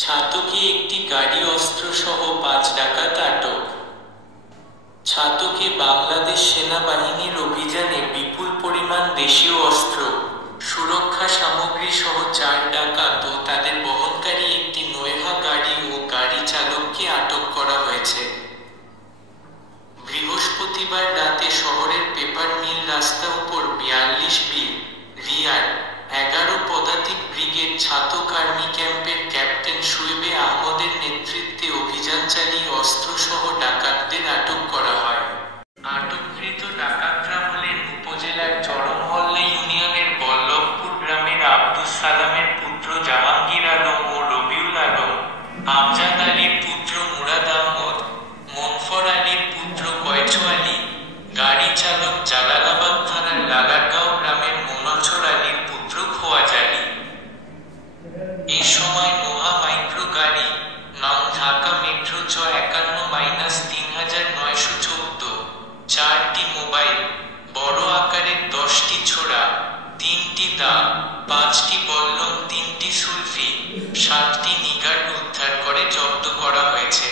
ছাতকে একটি গাড়ি অস্ত্রসহ ৫ ডাকাত আটক। ছাতকে বাংলাদেশ সেনাবাহিনীর অভিযানে বিপুল পরিমাণ দেশীয় অস্ত্র, সুরক্ষা সামগ্রী সহ ৪ ডাকাত ও তাদের বহনকারী একটি নয়হা গাড়ি ও গাড়ি চালককে আটক করা হয়েছে। বৃহস্পতিবার রাতে শহরের পেপার মিল রাস্তা উপর ৪২ বি. রিয়ার ১১ পদাতিক ব্রিগেড ছাতক আর্মি ক্যাম্পের ক্যাপ্টেন শুয়েবে আহমদের নেতৃত্বে অভিযান চালিয়ে অস্ত্রসহ ডাকাতদের আটক করা হয়। আটককৃত ডাকাতরা হলেন উপজেলার চরমহল্লা ইউনিয়নের বল্লভপুর গ্রামের আব্দুস সালামের পুত্র জাহাঙ্গীর আলম ও রবিউল আলম, আমজাদ আলীর পুত্র মুরাদ আহমদ, মনফর আলীর পুত্র কয়ছো আলী, গাড়ি চালক জালালাবাদ থানার লাগারগাঁও গ্রামের মোনাছর আলীর পুত্র খোয়াজ আলী। এ সময় নোহা মাইক্রো গাড়ি, নং ঢাকা মেট্রো চ ৫১-৩৯১৪, ৪টি মোবাইল, বড় আকারের ১০টি ছোরা, ৩টি দা, ৫টি বল্লম, ৩টি সুলফি, ৭টি নিগার উদ্ধার করে জব্দ করা হয়েছে।